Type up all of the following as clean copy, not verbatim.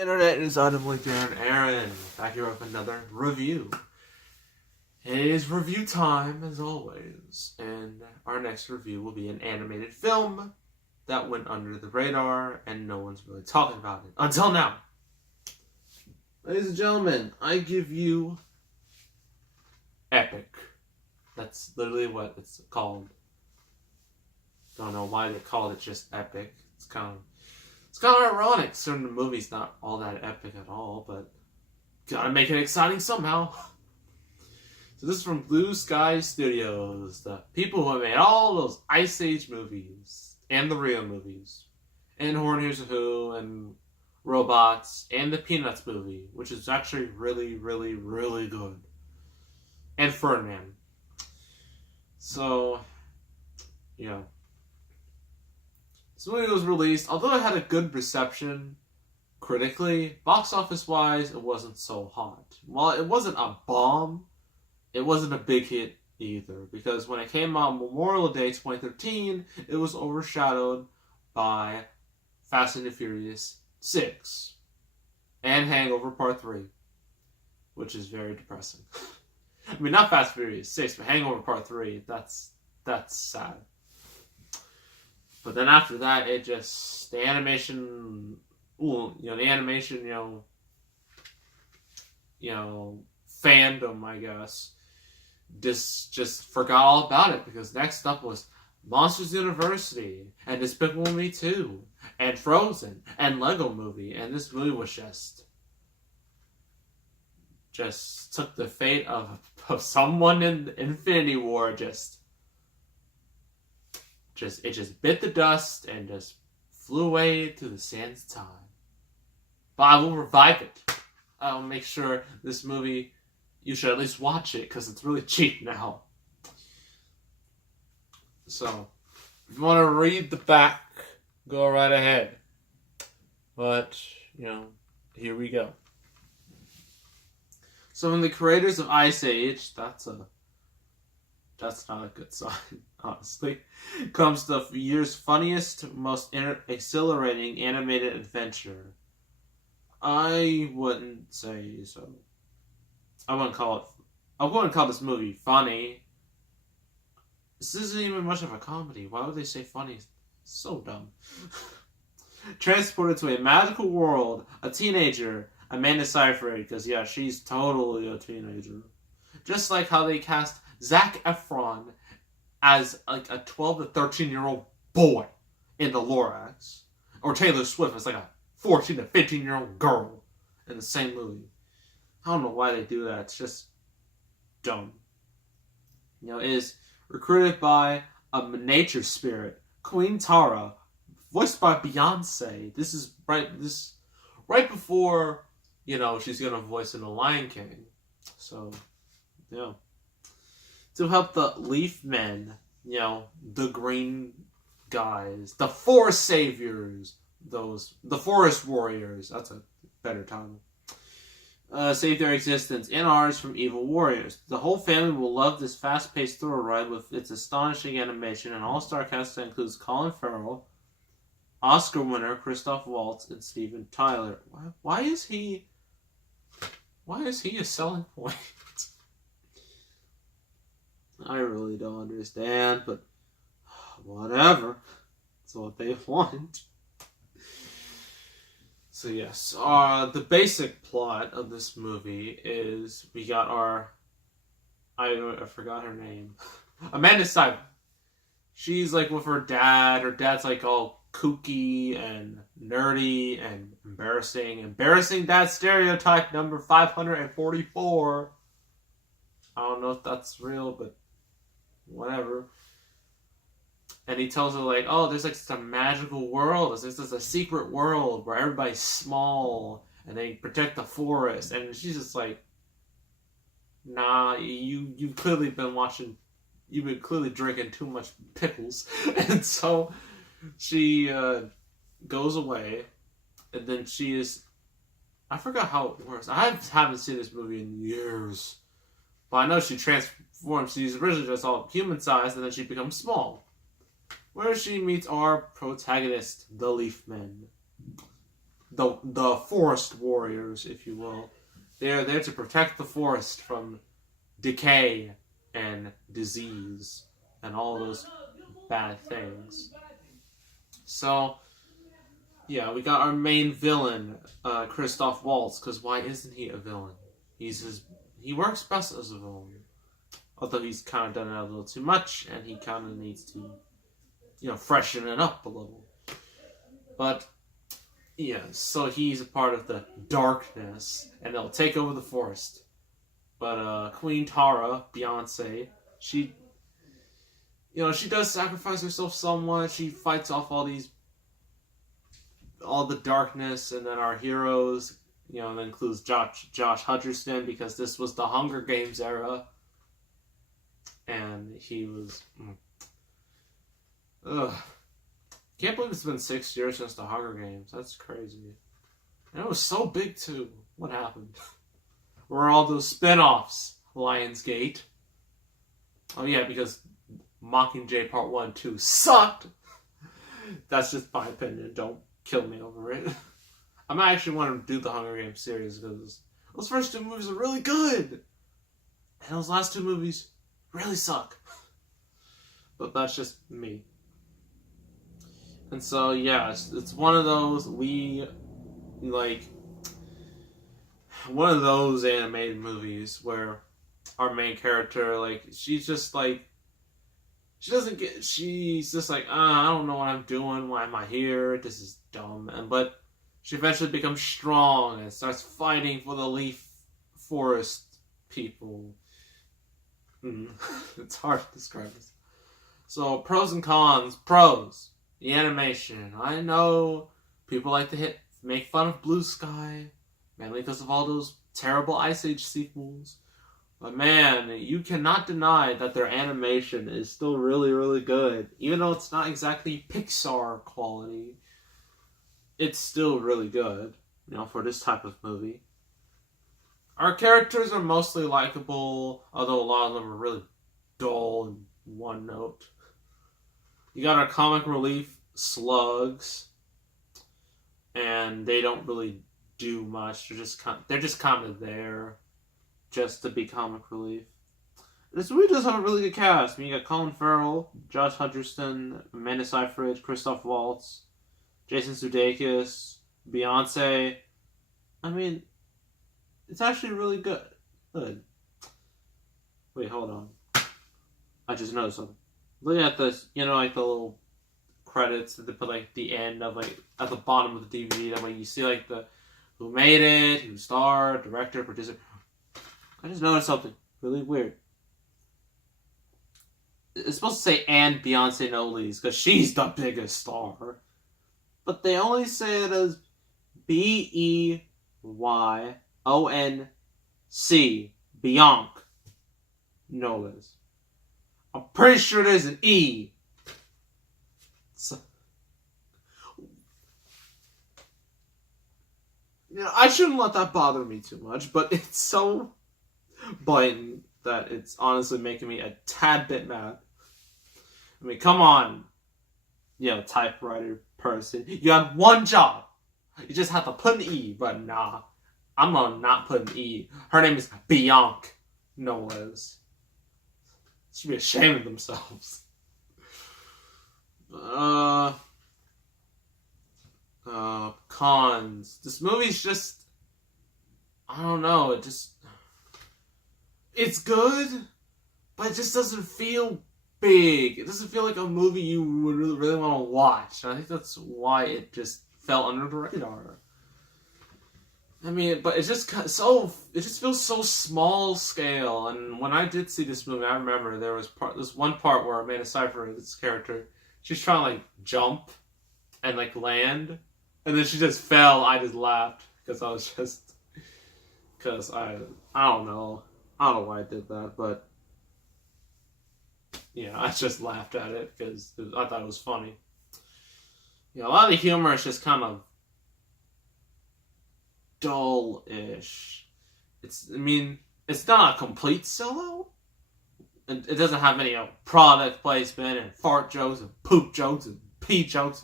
Internet is audibly Darren Aaron, back here with another review. It is review time, as always, and our next review will be an animated film that went under the radar, and no one's really talking about it. Until now! Ladies and gentlemen, I give you Epic. That's literally what it's called. Don't know why they called it just Epic. It's kind of ironic, considering the movie's not all that epic at all, but gotta make it exciting somehow. So this is from Blue Sky Studios, the people who have made all those Ice Age movies, and the Rio movies, and Horn Hears a Who, and Robots, and the Peanuts movie, which is actually really, really, really good. And Ferdinand. So, yeah. This movie was released, although it had a good reception critically, box office wise, it wasn't so hot. While it wasn't a bomb, it wasn't a big hit either, because when it came out Memorial Day 2013, it was overshadowed by Fast and the Furious 6 and Hangover Part 3, which is very depressing. I mean, not Fast and Furious 6, but Hangover Part 3, that's sad. But then after that, it just, the animation, fandom, I guess, just forgot all about it, because next up was Monsters University, and Despicable Me 2, and Frozen, and Lego Movie, and this movie was just took the fate of someone in Infinity War, it just bit the dust and just flew away to the sands of time. But I will revive it. I'll make sure this movie, you should at least watch it, because it's really cheap now. So, if you want to read the back, go right ahead. But, here we go. So, from the creators of Ice Age, that's not a good sign, honestly, comes the year's funniest, most exhilarating animated adventure. I wouldn't say so. I wouldn't call this movie funny. This isn't even much of a comedy. Why would they say funny? So dumb. Transported to a magical world, a teenager, Amanda Seyfried, because yeah, she's totally a teenager. Just like how they cast Zac Efron as like a 12 to 13-year-old boy in The Lorax, or Taylor Swift as like a 14 to 15-year-old girl in the same movie. I don't know why they do that. It's just dumb. It is recruited by a nature spirit, Queen Tara, voiced by Beyonce. This is right before she's gonna voice in The Lion King. So, yeah. To help the Leaf Men, the green guys, the Forest Saviors, the Forest Warriors, that's a better title, save their existence and ours from evil warriors. The whole family will love this fast-paced thrill ride with its astonishing animation and all-star cast that includes Colin Farrell, Oscar winner Christoph Waltz, and Steven Tyler. Why is he a selling point? I really don't understand, but whatever. That's what they want. So yes, the basic plot of this movie is we got I forgot her name. Amanda Seyfried. She's like with her dad. Her dad's like all kooky and nerdy and embarrassing. Embarrassing dad stereotype number 544. I don't know if that's real, but whatever. And he tells her like, oh, there's like such a magical world. There's a secret world where everybody's small and they protect the forest. And she's just like, nah, you've clearly you've been clearly drinking too much pickles. And so she goes away, and then I forgot how it works. I haven't seen this movie in years. But I know she transforms. She's originally just all human-sized, and then she becomes small. Where she meets our protagonist, the Leaf Men. the forest warriors, if you will. They're there to protect the forest from decay and disease and all those bad things. So, yeah, we got our main villain, Christoph Waltz, because why isn't he a villain? He works best as a villain. Although he's kind of done it a little too much, and he kind of needs to, freshen it up a little. But, yeah, so he's a part of the darkness, and they'll take over the forest. But Queen Tara, Beyonce, she does sacrifice herself somewhat. She fights off all the darkness, and then our heroes, that includes Josh Hutcherson, because this was the Hunger Games era, and he was. Can't believe it's been 6 years since the Hunger Games. That's crazy. And it was so big too. What happened? Where are all those spin-offs? Lionsgate. Oh yeah, because Mockingjay Part 1 and 2 sucked. That's just my opinion. Don't kill me over it. I might actually want to do the Hunger Games series because those first 2 movies are really good. And those last 2 movies really suck. But that's just me. And so, yeah, it's one of those one of those animated movies where our main character, she's just I don't know what I'm doing, why am I here, this is dumb, but she eventually becomes strong and starts fighting for the leaf forest people. It's hard to describe this. So, pros and cons. Pros. The animation. I know people like to make fun of Blue Sky, mainly because of all those terrible Ice Age sequels. But man, you cannot deny that their animation is still really, really good. Even though it's not exactly Pixar quality, it's still really good, for this type of movie. Our characters are mostly likable, although a lot of them are really dull and one note. You got our comic relief slugs, and they don't really do much. They're just kind of there, just to be comic relief. This movie does have a really good cast. You got Colin Farrell, Josh Hutcherson, Amanda Seyfried, Christoph Waltz, Jason Sudeikis, Beyonce. I mean, it's actually really good. Wait, hold on. I just noticed something. Look at this, the little credits that they put the end of at the bottom of the DVD. That way you see the who made it, who starred, director, producer. I just noticed something really weird. It's supposed to say and Beyonce Knowles because she's the biggest star, but they only say it as Beyonc, Beyonc Knowles. I'm pretty sure there's an E. So, I shouldn't let that bother me too much, but it's so blatant that it's honestly making me a tad bit mad. I mean, come on, typewriter person. You have one job. You just have to put an E, but nah. I'm gonna not put an E. Her name is Beyonc Knowles. Should be ashamed of themselves. Cons. This movie's just, I don't know, it's good, but it just doesn't feel big. It doesn't feel like a movie you would really want to watch. And I think that's why it just fell under the radar. I mean, but it just feels so small scale. And when I did see this movie, I remember there was this one part where Amanda Seyfried, this character, she's trying to jump and land, and then she just fell. I just laughed because I don't know why I did that, but I just laughed at it because I thought it was funny. A lot of the humor is just kind of dull-ish. It's not a complete sellout. It doesn't have any product placement and fart jokes and poop jokes and pee jokes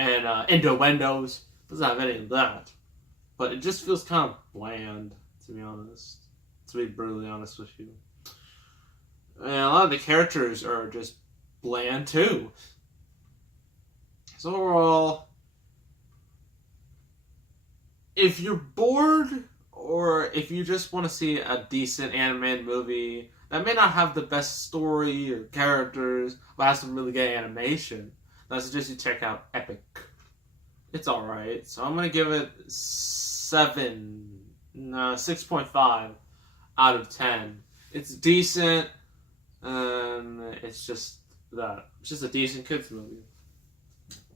and innuendos. Doesn't have any of that. But it just feels kind of bland, to be honest. To be brutally honest with you. And a lot of the characters are just bland too. So overall, if you're bored, or if you just want to see a decent animated movie that may not have the best story or characters, but has some really good animation, I suggest you check out Epic. It's alright. So I'm going to give it 6.5 out of 10. It's decent, and it's just that. It's just a decent kids movie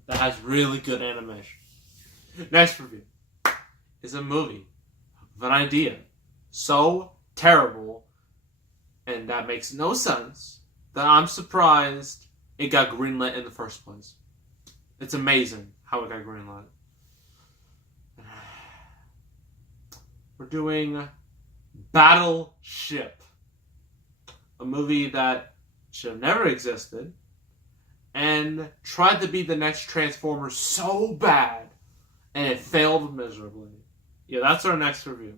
that has really good animation. Next review is a movie of an idea so terrible and that makes no sense that I'm surprised it got greenlit in the first place. It's amazing how it got greenlit. We're doing Battleship, a movie that should have never existed and tried to be the next Transformers so bad, and it failed miserably. Yeah, that's our next review.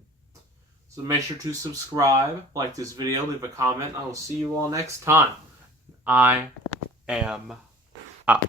So make sure to subscribe, like this video, leave a comment. I will see you all next time. I am out.